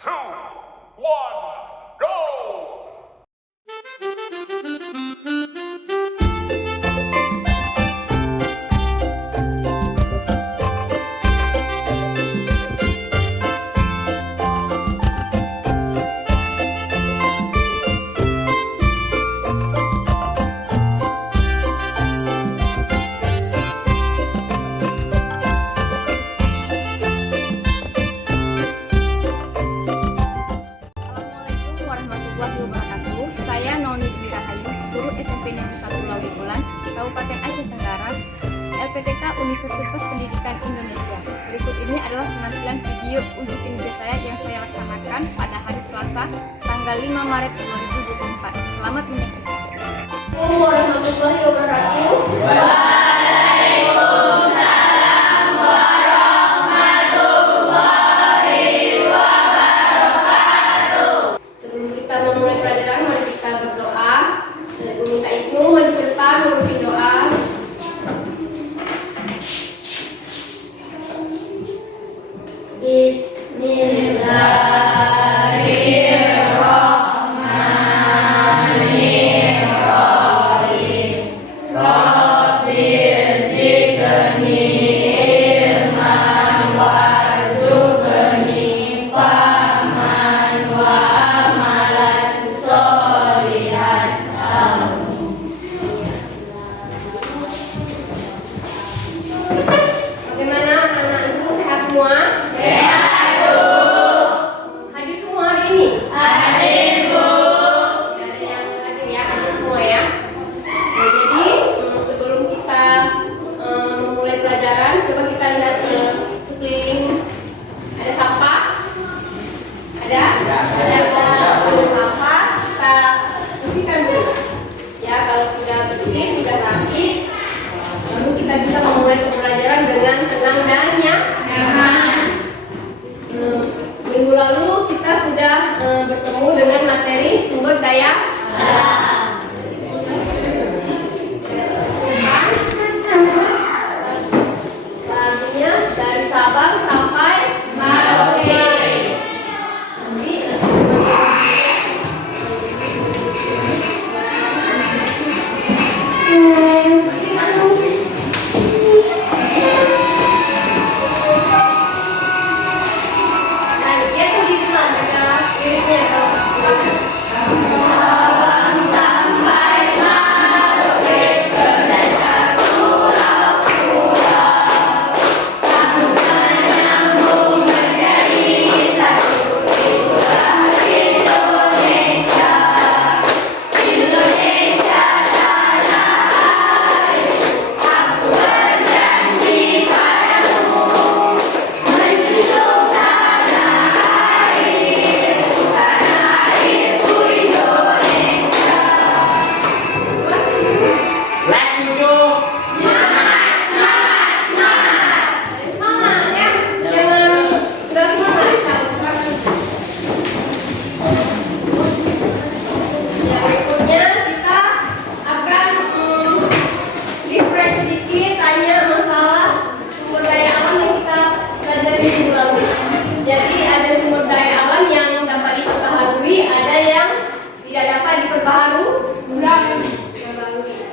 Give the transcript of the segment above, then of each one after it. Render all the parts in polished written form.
two, one, go! Saya Noni Dwi Rahayu, guru SMP Negeri 1 Lawibulan, Kabupaten Aceh Tenggara, LPTK Universitas Pendidikan Indonesia. Berikut ini adalah penampilan video uji kinerja saya yang saya laksanakan pada hari Selasa, tanggal 5 Maret 2024. Selamat menyaksikan. Assalamualaikum warahmatullahi wabarakatuh. Bagaimana anak ibu sehat semua? Sehat Bu. Hadir semua hari ini? Hadir Bu. Ada yang hadir ya, hadir semua ya. Nah, jadi sebelum kita memulai pelajaran, coba kita lihat sekeliling. Ada sampah? Ada? Ada sampah. Kita bersihkan dulu. Ya, kalau sudah bersih, sudah rapi, lalu kita bisa memulai pembelajaran dengan tenang dan nyaman. Minggu lalu kita sudah bertemu dengan materi sumber daya alam. Lagunya dari Sabang sampai Merauke.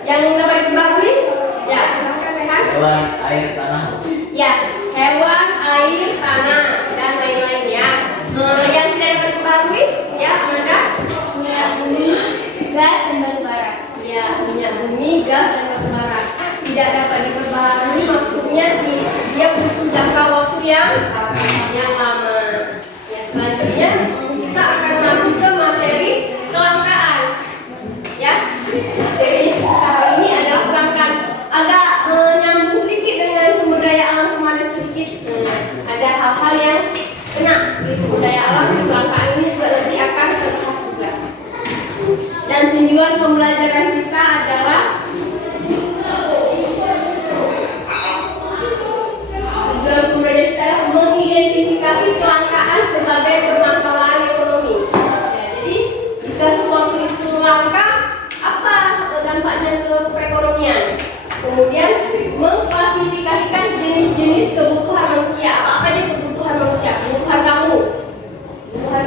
Yang dapat diperbaharui, ya silahkan Rehan. Hewan, air, tanah. Ya, hewan, air, tanah, dan lain-lain ya. Yang tidak dapat diperbaharui, ya Amanda. Minyak bumi, gas, dan batu bara. Ya, minyak bumi, gas, dan batu bara. Tidak dapat diperbaharui maksudnya dia butuh jangka waktu yang lama. Ya, selanjutnya kita akan masuk ke materi kelangkaan. Ya, materi hari ini adalah kelangkaan. Agak nyambung sedikit dengan sumber daya alam kemarin sedikit. Ada hal-hal yang kena di sumber daya alam, di kelangkaan ini juga nanti akan terbahas juga. Dan tujuan pembelajaran kita adalah mengidentifikasi kelangkaan sebagai permasalahan ekonomi. Ya, jadi jika sesuatu itu langka, apa dampaknya ke perekonomian? Kemudian mengklasifikasikan jenis-jenis kebutuhan manusia. Apa aja kebutuhan manusia? Kebutuhan kamu, kebutuhan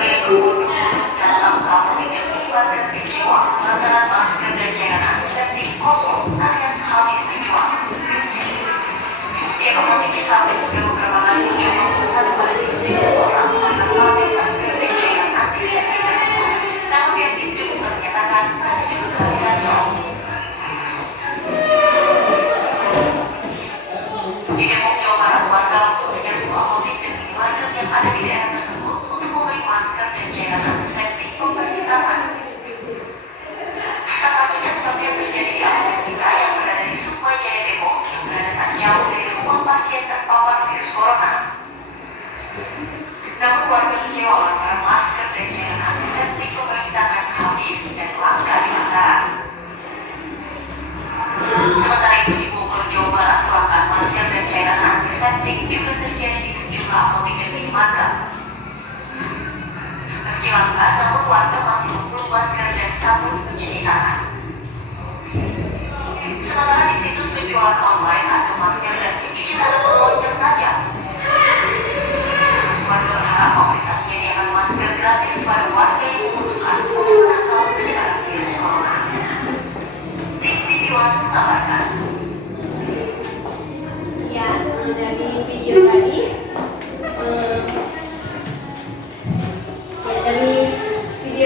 Bagi yang berkunjung datang ke apotek dan menyebabkan kecewa lantaran masker dan cairan antiseptik kosong alias habis terjual. Pihak apotek di Klaten sudah beberapa kali mencoba memesan kepada distributor agar mengambil masker dan cairan antiseptik tersebut, namun pihak distributor menyatakan ada juga kehabisan stok. Di Depok, Jawa Barat, warga langsung menyerbu apotek dan minimarket yang ada di daerah tersebut untuk membeli masker dan cairan antiseptik pembersih tangan. Salah satunya seperti yang terjadi di apotek kita yang berada di Sukmajaya Depok yang berada tak jauh dari rumah pasien terpapar virus corona. Namun warga kecewa lantaran masker dan cairan antiseptik pembersih tangan habis dan langka di pasaran. Sementara itu di Bogor, Jawa Barat, kelangkaan masker dan cairan antiseptik juga terjadi di sejumlah apotek dan minimarket. Meski langka, namun warga masih memburu masker dan sabun pencuci tangan. Sementara di situs penjualan online harga masker dan sabun cuci tangan melonjak tajam. Warga berharap pemerintah menyediakan masker gratis kepada warga yang membutuhkan untuk menangkal penyebaran virus corona. Tim TV One mengabarkan. Ya, dari video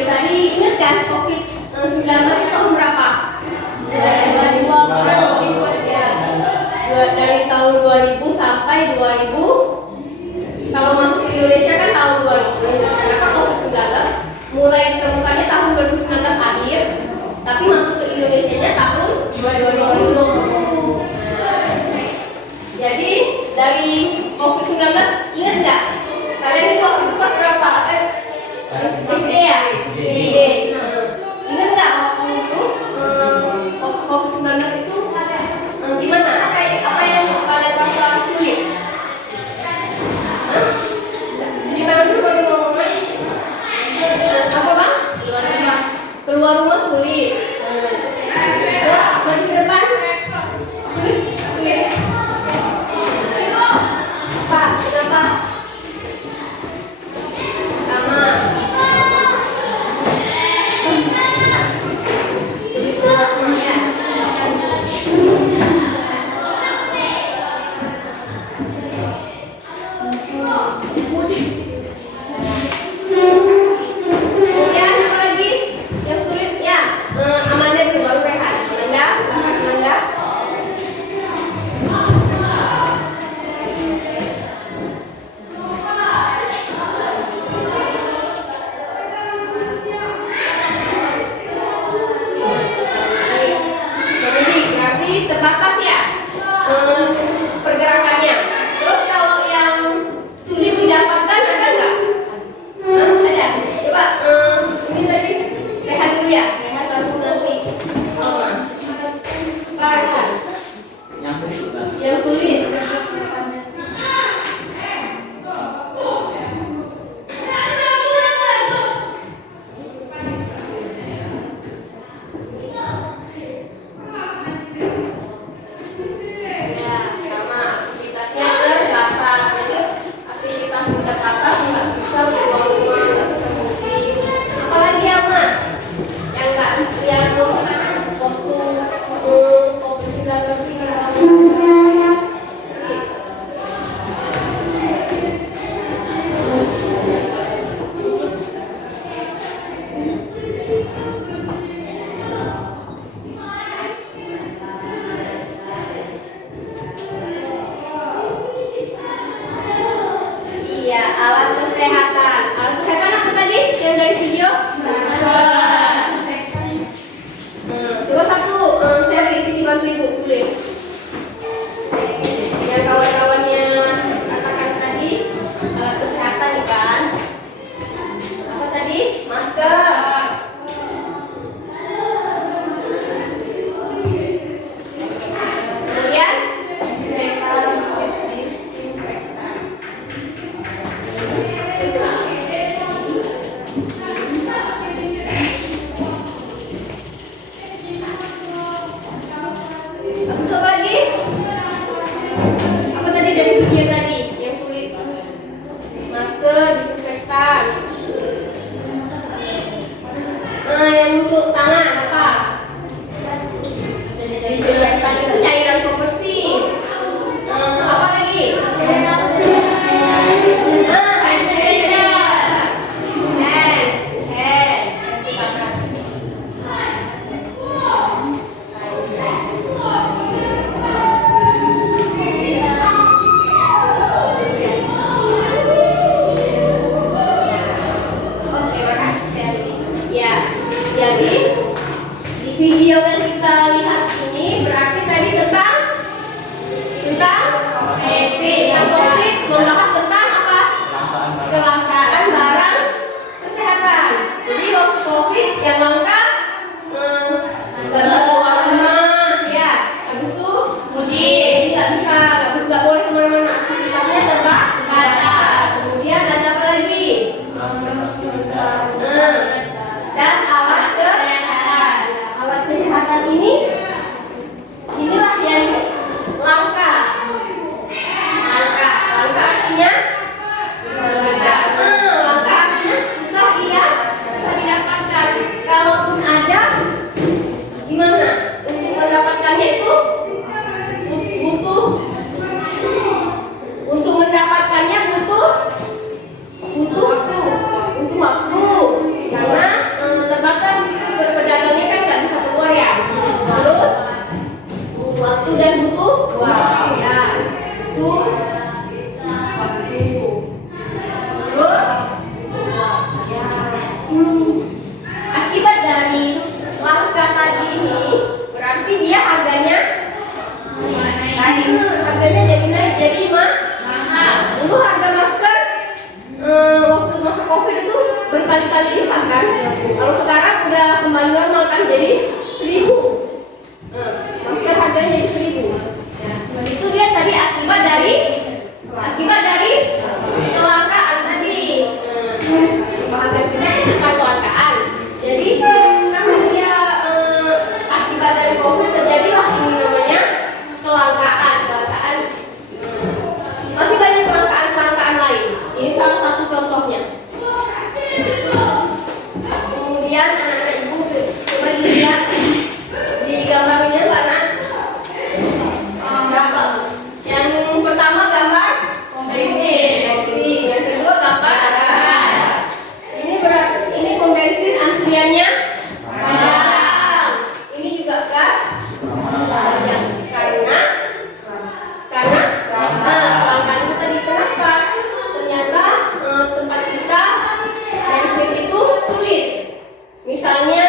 tadi, ingat kan COVID-19 tahun berapa? Dari tahun 2000 sampai 2000. Kalau masuk ke Indonesia kan tahun 2000. Kenapa COVID-19 mulai ditemukannya tahun 2019 akhir, tapi masuk ke Indonesia-nya tahun 2020. Jadi dari COVID-19 ingat nggak? Kalian itu waktu itu kelas berapa? SD ya? SD. Ingat nggak waktu itu COVID-19 itu gimana? Apa yang kalian rasa sulit? Jadi bang dulu baru ngomong lagi. Apa bang? Keluar rumah sulit. Wah, maju ke depan. untuk tangan apa? Tadi itu cairan pembersih. Apa lagi? Jadi di video yang kita lihat ini berarti tadi tentang COVID membahas tentang apa? Kelangkaan barang kesehatan. Jadi waktu COVID yang langka ya, habis itu mudik nggak bisa, nggak boleh kemana-mana, aktivitasnya terbatas. Kemudian ada apa lagi? Dan alat kesehatan inilah yang langka artinya susah didapatkan. Kalaupun ada, gimana untuk mendapatkannya itu butuh waktu karena terbatas pedagangnya kan nggak bisa keluar ya. Terus waktu dan butuh ya butuh waktu. Terus akibat dari langka tadi ini berarti dia harganya jadi naik, jadi mahal. Untuk harga masker waktu masa COVID itu berkali-kali lipat kan. Kalau sekarang udah kembali normal kan, jadi 1.000. Masker harganya jadi 1.000. Itu dia tadi akibat dari kelangkaan tadi. Bahasa kita itu tentang kelangkaan. Jadi karena dia akibat dari COVID terjadilah ini namanya kelangkaan. Masih banyak kelangkaan lain. Ini salah satu contohnya. Kemudian anak-anak ibu coba dilihat di gambarnya karena berapa? Yang pertama gambar bensin, yang kedua gambar gas. Ini bensin antriannya panjang. Ini juga gas panjang karena kelangkaan itu tadi. Kenapa? Ternyata tempat kita bensin itu sulit. Misalnya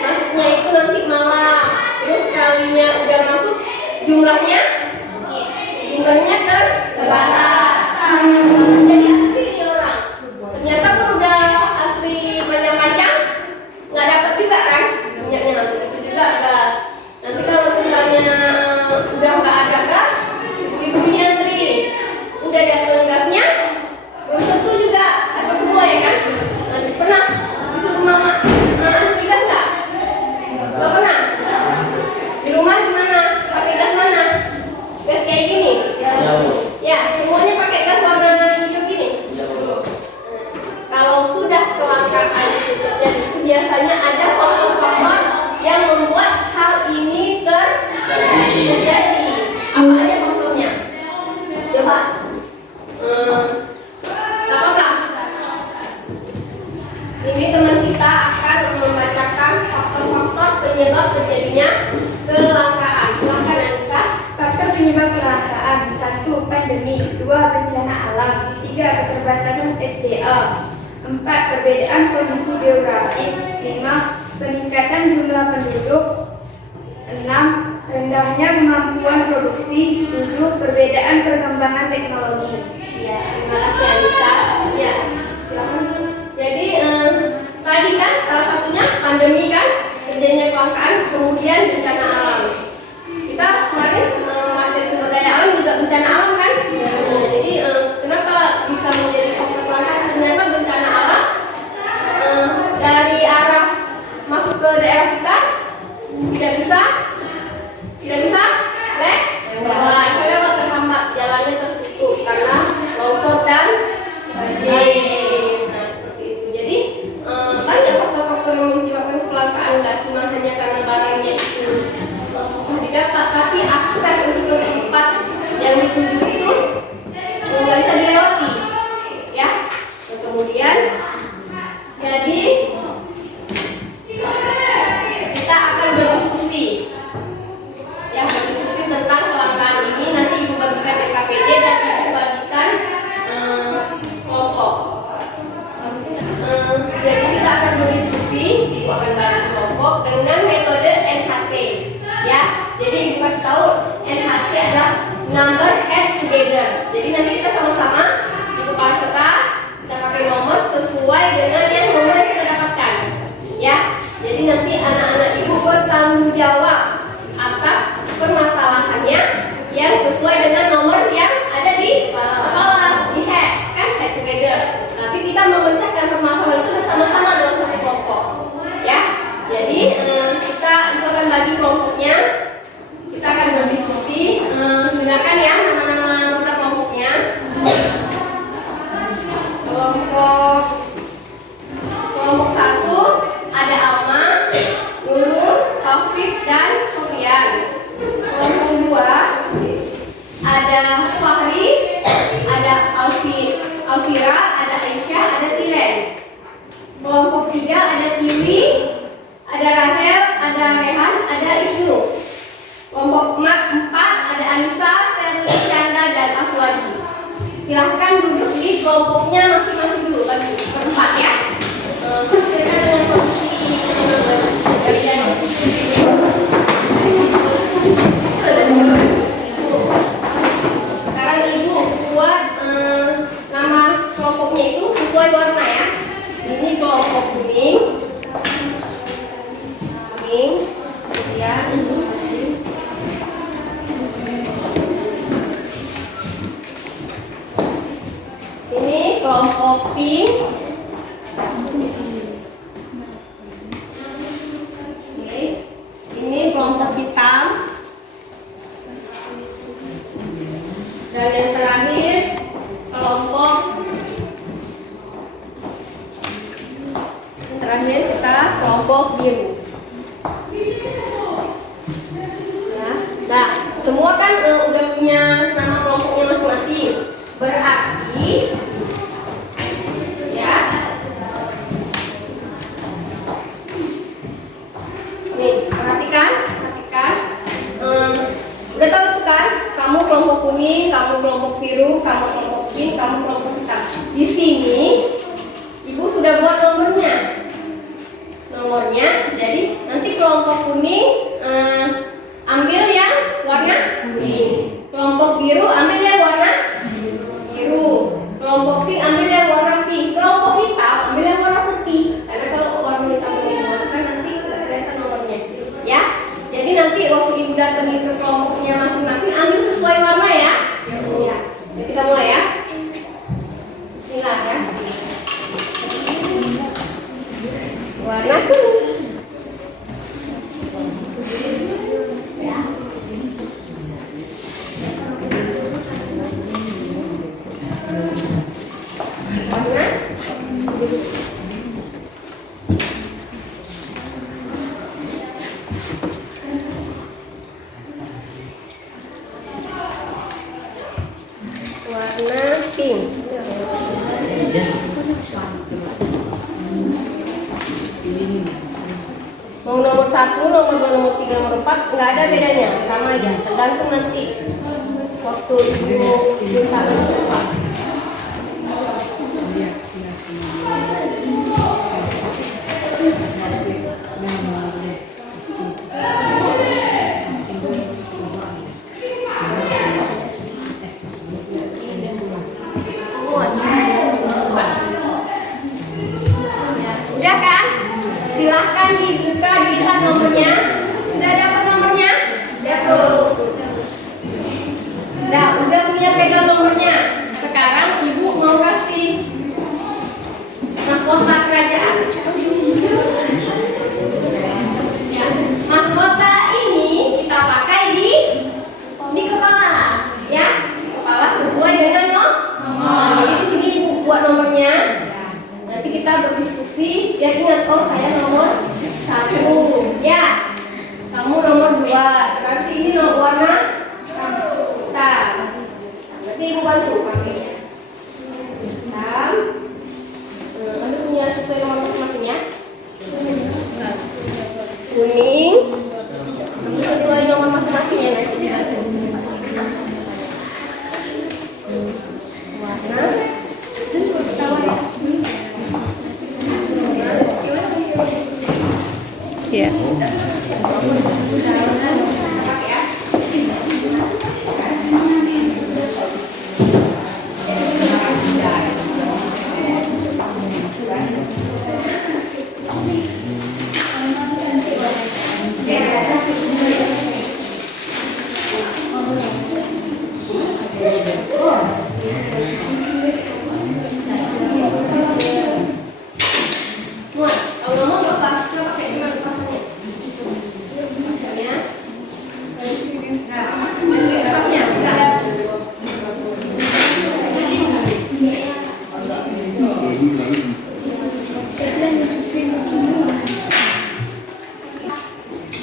masuknya itu nanti malam, terus kalinya udah masuk jumlahnya terbatas. Jadi antri nih orang. Ternyata pun udah antri panjang-panjang nggak dapat juga kan minyaknya, nanti itu juga gas. Nanti kalau misalnya udah nggak ada gas, ibu-ibu ini antri udah diatur gasnya, belum tentu juga ada semua ya kan. Nanti pernah disuruh mama antri gas nggak? Nggak pernah. Di rumah gimana? Pakai gas mana? Gas kayak gini? Ya, semuanya pakai gas warna hijau gini. Kalau sudah kelangkaan itu biasanya ada faktor-faktor yang membuat hal ini terjadi. Apa aja faktornya? Coba. Apakah ini teman kita akan membacakan faktor-faktor penyebab terjadinya kelangkaan. Silakan Anissa. Faktor penyebab kelangkaan: 1. Pandemi, 2. Bencana alam, 3. Keterbatasan SDA, 4. Perbedaan kondisi geografis, 5. Peningkatan jumlah penduduk, 6. Rendahnya kemampuan produksi, 7. Perbedaan perkembangan teknologi. Ya, terima kasih Anissa. Ya. Jadi tadi kan salah satunya pandemi kan, terjadinya kelangkaan, kemudian bencana alam. Kita kemarin materi sumber daya alam juga bencana alam kan. Jadi kenapa bisa menjadi faktor kelangkaan? Ternyata bencana alam dari arah masuk ke daerah kita tidak bisa lewat, terhambat, jalannya tertutup karena longsor dan banjir. Nah seperti itu. Jadi banyak faktor-faktor yang menyebabkan kelangkaan diskusi, ibu akan bagi kelompok dengan metode NHT. Ya, jadi ibu kasih tahu NHT adalah number add together. Jadi nanti kita sama-sama di kepala kita pakai nomor sesuai dengan yang nomor yang kita dapatkan. Ya, jadi nanti anak-anak ibu bertanggung jawab atas permasalahannya yang sesuai dengan nomor yang ada di kepala, di head, kan head together. Tapi kita memecahkan permasalahan itu bersama-sama dalam satu kelompok. Ya, jadi kita itu akan bagi kelompoknya. Kita akan berdiskusi. Dengarkan ya nama-nama anggota kelompoknya. Kelompok 1 ada Alma, Nurul, Taufik, dan Sofian. Kelompok 2 ada Fahri, ada Alfira, ada Aisyah, ada Siren. Kelompok 3 ada Kiwi, ada Rahel, ada Rehan, ada Ibnu. Kelompok 4 ada Anissa, Serli, Chandra, dan Aswadi. Silahkan duduk di kelompoknya masing-masing dulu bagi berempat ya. Silakan dengan posisi sekarang ibu buat nama kelompoknya itu sesuai warna ya. Ini kelompok kuning, kemudian ini kelompok pink. Oke. Ini kelompok hitam. Dan yang terakhir kelompok kita kelompok biru. Ya. Nah, semua kan udah punya nama kelompoknya masing-masing. Berarti ya, nih perhatikan. Udah tahu tuh kan, kamu kelompok kuning, kamu kelompok biru, kamu kelompok pink, kamu kelompok hitam. Di sini ibu sudah buat nomornya. Jadi nanti kelompok kuning ambil yang warna kuning, kelompok biru ambil yang warna biru, kelompok pink ambil yang warna pink, kelompok hitam ambil yang warna putih. Karena kalau warna hitam dimasukkan nanti nggak kelihatan nomornya, ya. Jadi nanti waktu ibu datang ke kelompoknya masing-masing ambil sesuai warna ya. Ya. Jadi kita mulai ya. Bismillah ya. Warna kuning. Warna pink. Mau nomor 1, nomor 2, nomor 3, nomor 4 nggak ada bedanya, sama aja. Tergantung nanti waktu ibu minta nomor 4. Udah kan? Silahkan dibuka, dilihat nomornya. Sudah dapat nomornya? Dapat. Udah punya pegang nomornya. Sekarang ibu mau kasih mahkota kerajaan. Mahkota ini kita pakai di kepala, ya. Kepala sesuai dengan nomor. Jadi di sini ibu buat nomornya. Nanti kita berdiskusi, biar ingat, oh saya nomor 1, ya. Kamu nomor 2, berarti ini nomor warna hitam. Nanti ibu bantu pakainya. Hitam. Anda punya sesuai nomor masing-masing ya. Kuning. Sesuai nomor masing-masing ya nanti dibantu. Warna. Ya. Kalau ngomong nggak pakai gimana pasnya?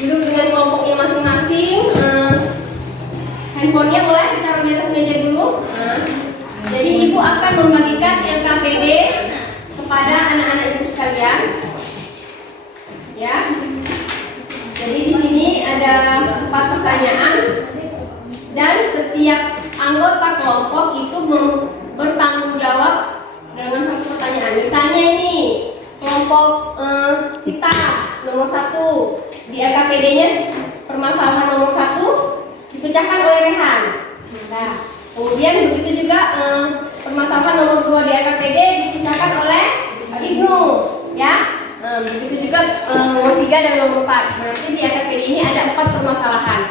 Duduk dengan kelompoknya masing-masing. Handphonenya boleh ditaruh di atas meja dulu. Jadi ibu akan membagikan LKPD kepada anak-anak ibu sekalian. Ya. Jadi di sini ada 4 pertanyaan dan setiap anggota kelompok itu bertanggung jawab dengan satu pertanyaan. Misalnya ini kelompok kita nomor 1 di LKPD-nya permasalahan nomor 1 dipecahkan oleh Rehan. Nah, kemudian begitu juga permasalahan nomor 2 di LKPD dipecahkan oleh Ibnu, ya. Begitu juga nomor 3 dan nomor 4. Berarti di LKPD ini ada 4 permasalahan.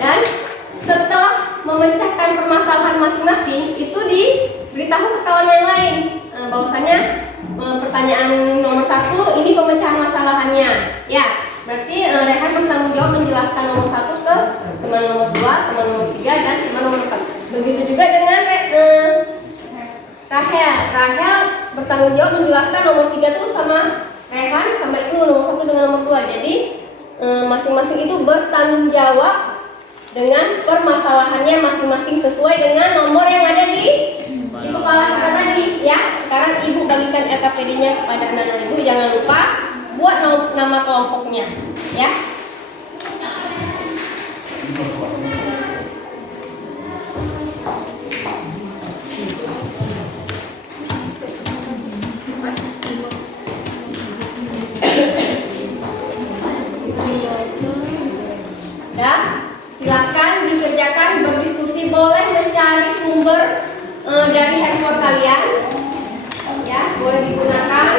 Dan setelah memecahkan permasalahan masing-masing itu diberitahu ke kawan yang lain bahwasannya pertanyaan nomor 1 ini pemecahan masalahannya, ya. Berarti Rehan bertanggung jawab menjelaskan nomor 1 ke teman nomor 2, teman nomor 3 dan teman nomor 4. Begitu juga dengan Rahel bertanggung jawab menjelaskan nomor 3 itu sama Rehan sama itu nomor 1 dengan nomor 2. Jadi masing-masing itu bertanggung jawab dengan permasalahannya masing-masing sesuai dengan nomor yang ada di kepala kita tadi, ya. Sekarang ibu bagikan LKPD-nya kepada anak-anak ibu. Jangan lupa buat nama kelompoknya, ya. Dan silakan dikerjakan, berdiskusi, boleh mencari sumber dari handphone kalian, ya, boleh digunakan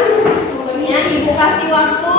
sumbernya. Ibu kasih waktu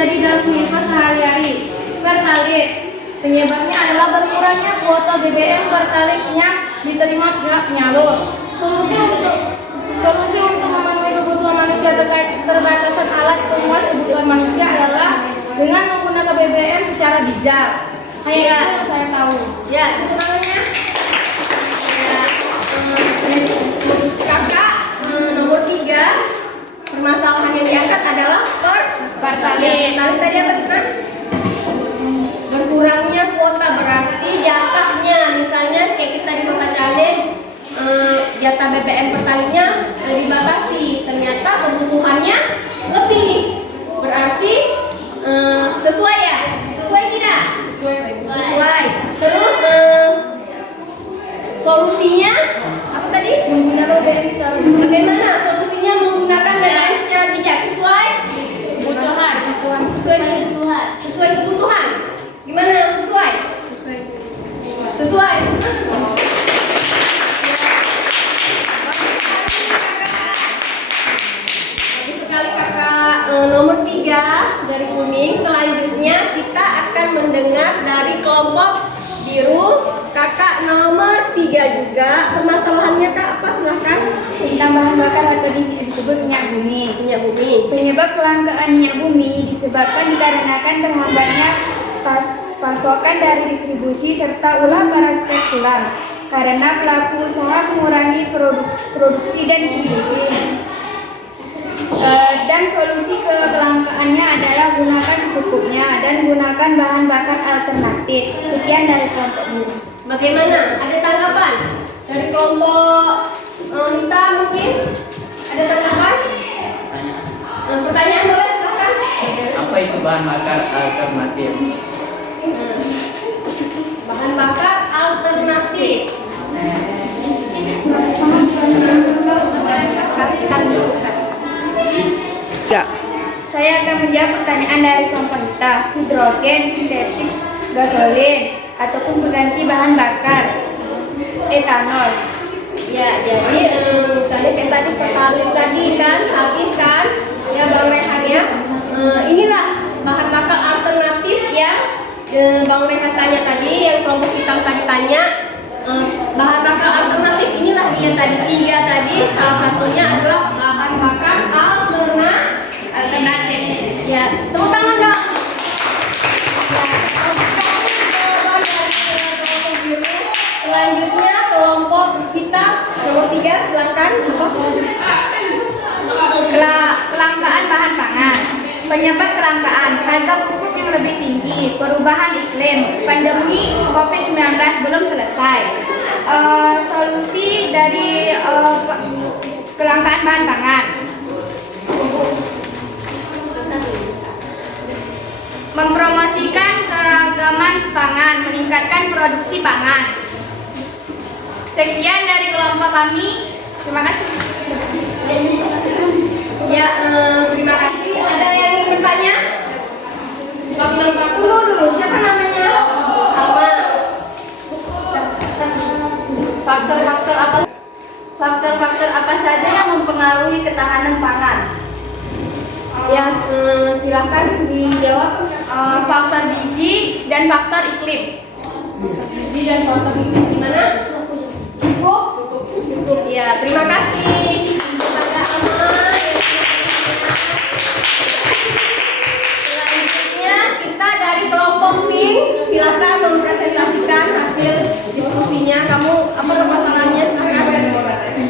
terjadi dalam kehidupan sehari-hari. Pertalit, penyebabnya adalah berkurangnya kuota BBM pertalit yang diterima pihak penyalur. Solusi untuk memenuhi kebutuhan manusia terkait keterbatasan alat pemuas kebutuhan manusia adalah dengan menggunakan BBM secara bijak. Hanya itu yang saya tahu. Ya, semuanya. Kakak nomor 3, permasalahan yang diangkat adalah pertalit. Pertalit tadi apa kita? Berkurangnya kuota, berarti jatahnya, misalnya kayak kita di Kota Cadet, jatah BBM pertalitnya dibatasi, ternyata kebutuhannya lebih, berarti sesuai ya? Sesuai tidak? Sesuai. Terus solusinya apa tadi? Menggunakan BBM secara Bagaimana solusinya menggunakan BBM secara bijak? Sesuai kebutuhan. Sesuai kebutuhan. Gimana yang sesuai? Sesuai. Bagus sekali kakak. Nomor 3 dari kuning. Selanjutnya kita akan mendengar dari kelompok biru. Kakak nomor 3 juga. Permasalahannya kak apa? Silahkan. Tentang bahan bakar atau disebut minyak bumi. Minyak bumi. Penyebab kelangkaan minyak bumi disebabkan dikarenakan terhambatnya pasokan dari distribusi serta ulah para spekulan karena pelaku usaha mengurangi produksi dan distribusi. Dan solusi ke kelangkaannya adalah gunakan secukupnya dan gunakan bahan bakar alternatif. Sekian dari kelompok biru. Bagaimana? Ada tanggapan dari kelompok Nita mungkin? Ada tanggapan? Pertanyaan boleh silakan. Apa itu bahan bakar alternatif? Bahan bakar alternatif. Ya. Saya akan menjawab pertanyaan dari kelompok kita. Hidrogen sintetis gasolin ataupun pengganti bahan bakar etanol. Ya, jadi misalnya kayak tadi pertalit tadi kan, habis kan, ya Bang Rehan ya. Inilah bahan bakar alternatif yang Bang Rehan tanya tadi, yang kelompok kita tadi tanya. Bahan bakar alternatif inilah dia tadi 3 tadi. Salah satunya adalah bahan bakar alternatif. Ya, tepuk tangan dong. Selanjutnya kelompok kita nomor 3 silakan. Kelangkaan bahan pangan. Penyebab kelangkaan, harga pupuk yang lebih tinggi, perubahan iklim, pandemi COVID-19 belum selesai. Solusi dari kelangkaan bahan pangan. Mempromosikan keragaman pangan, meningkatkan produksi pangan. Sekian dari kelompok kami. Terima kasih. Ya, terima kasih. Ada yang ingin bertanya? Tunggu dulu. Siapa namanya? Alma. Faktor-faktor apa saja yang mempengaruhi ketahanan pangan? Ya, silahkan dijawab. Faktor gizi dan faktor iklim. Gizi dan faktor iklim gimana? Cukup. Ya, terima kasih kepada Alma. Selanjutnya kita dari kelompok pink, silahkan mempresentasikan hasil diskusinya. Kamu apa permasalahannya? Silahkan.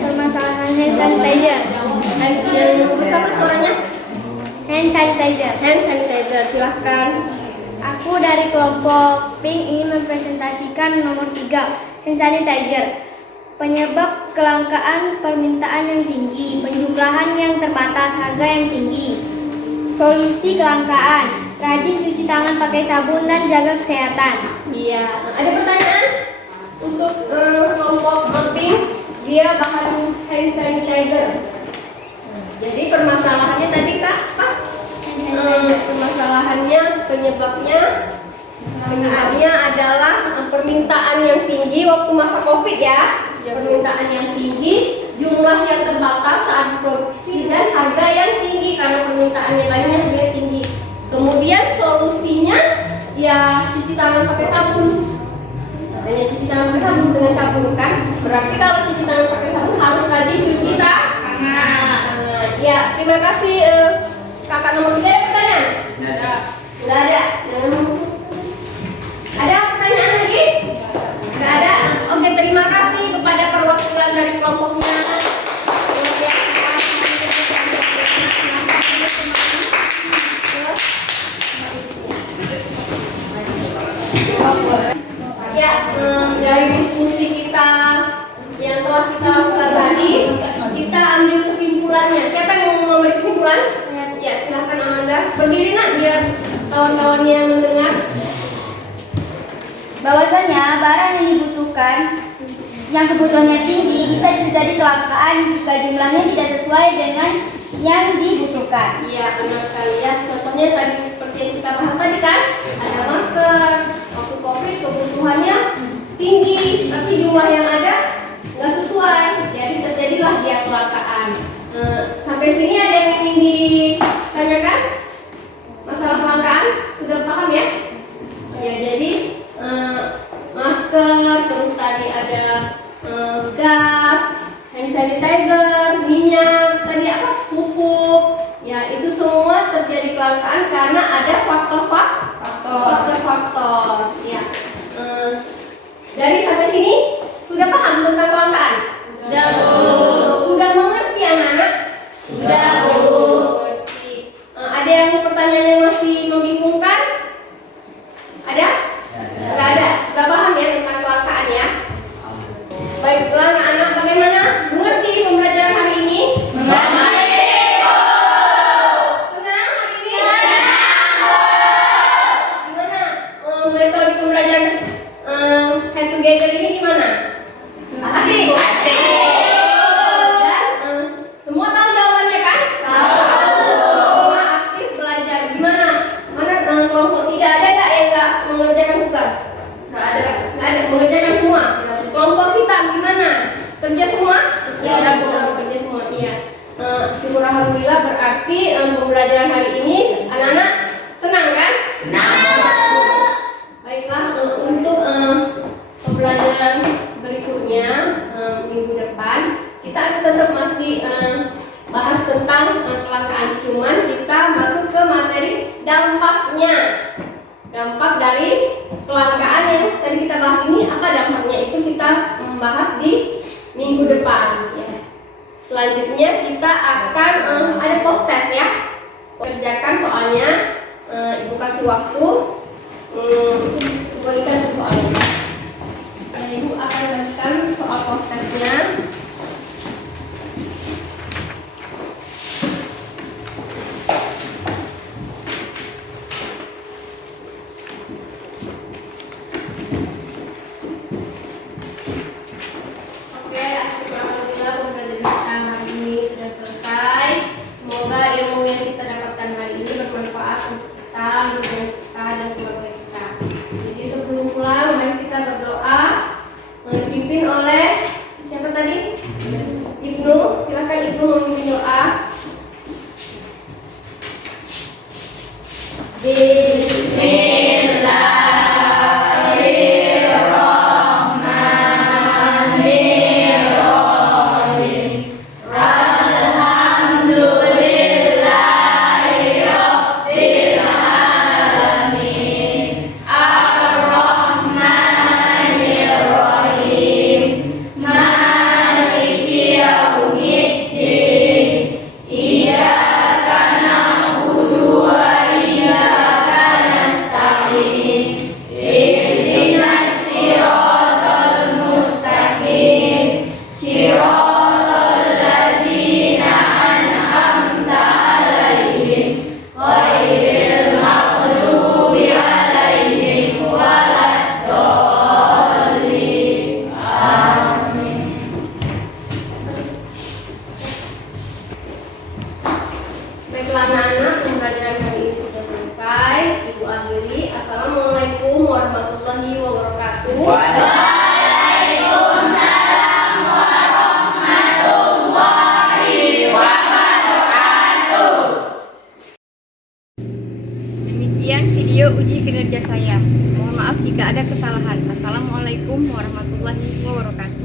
Permasalahannya sanitizer. Yang besar suaranya? Hand sanitizer. Hand sanitizer, silahkan. Aku dari kelompok pink ingin mempresentasikan nomor 3, hand sanitizer. Penyebab kelangkaan permintaan yang tinggi, penjumlahan yang terbatas, harga yang tinggi. Solusi kelangkaan, rajin cuci tangan pakai sabun dan jaga kesehatan. Iya, ada pertanyaan untuk kelompok pink? Dia bahan hand sanitizer. Jadi permasalahannya tadi kak apa? Permasalahannya penyebabnya adalah permintaan yang tinggi waktu masa COVID ya. Permintaan yang tinggi, jumlah yang terbatas saat produksi dan harga yang tinggi karena permintaannya lainnya sudah tinggi. Kemudian dengan sabun kan? Berarti kalau cuci tangan pakai sabun harus rajin cuci tangan. Ya, terima kasih kakak nomor 3. Ada pertanyaan? Nggak ada. Ada pertanyaan lagi? Nggak ada. Oke, terima kasih kepada perwakilan dari kelompoknya. Ya, dari diskusi kita yang telah kita lakukan tadi, kita ambil kesimpulannya. Siapa yang mau memberi kesimpulan? Ya, silakan Amanda. Berdiri nak biar kawan-kawannya yang mendengar. Bahwasanya barang yang dibutuhkan yang kebutuhannya tinggi bisa terjadi kelangkaan jika jumlahnya tidak sesuai dengan yang dibutuhkan. Iya, benar sekali ya. Contohnya tadi seperti yang kita bahas tadi kan, ada masker, waktu COVID kebutuhannya tinggi, tapi jumlah yang ada nggak sesuai, jadi terjadilah dia kelangkaan. Sampai sini ada yang ingin ditanyakan? Masalah kelangkaan sudah paham ya? Ya, jadi masker, terus tadi ada gas, hand sanitizer, minyak, tadi apa? Pupuk. Ya, itu semua terjadi kelangkaan karena ada faktor-faktor. Ya. Dari sampai sini sudah paham tentang kelangkaan? Sudah, Bu. Sudah mengerti anak-anak? Sudah, Bu. Mengerti. Ada yang pertanyaan yang masih membingungkan? Ada? Enggak ada. Sudah paham ya tentang kelangkaan ya? Baiklah anak-anak, bagaimana? Mengerti pembelajaran hari ini? Mengerti, Bu. Senang hari ini? Senang, Bu. Gimana? Metode pembelajaran head together ini gimana? Asik. Dan semua tahu jawabannya kan? Tahu. Semua aktif belajar. Gimana? Mana kelompok 3 ada nggak yang nggak mengerjakan tugas? Nggak ada. Nggak ada. Mengerjakan semua. Kelompok hitam gimana? Kerja semua? Iya, Bu. Kerja semua. Iya. Syukur alhamdulillah berarti pembelajaran hari ini anak-anak senang kan? Senang. Baiklah, untuk pembelajaran berikutnya minggu depan kita akan tetap masih bahas tentang kelangkaan, cuman kita masuk ke materi dampaknya. Dampak dari kelangkaan yang tadi kita bahas ini, apa dampaknya itu kita membahas di minggu depan ya. Selanjutnya kita akan ada post test ya. Kerjakan soalnya, Ibu kasih waktu. Berikan soalnya. Ibu akan berikan soal post testnya. Oke, alhamdulillah pembelajaran kita hari ini sudah selesai. Semoga ilmu yang kita dapatkan hari ini bermanfaat untuk kita, lingkungan kita, dan keluarga kita. Jadi sebelum pulang, mari kita berdoa dipimpin oleh siapa tadi? Ibnu. Silakan Ibnu memimpin doa. Iyyaka na'budu wa iyyaka Sekian video uji kinerja saya. Mohon maaf jika ada kesalahan. Assalamualaikum warahmatullahi wabarakatuh.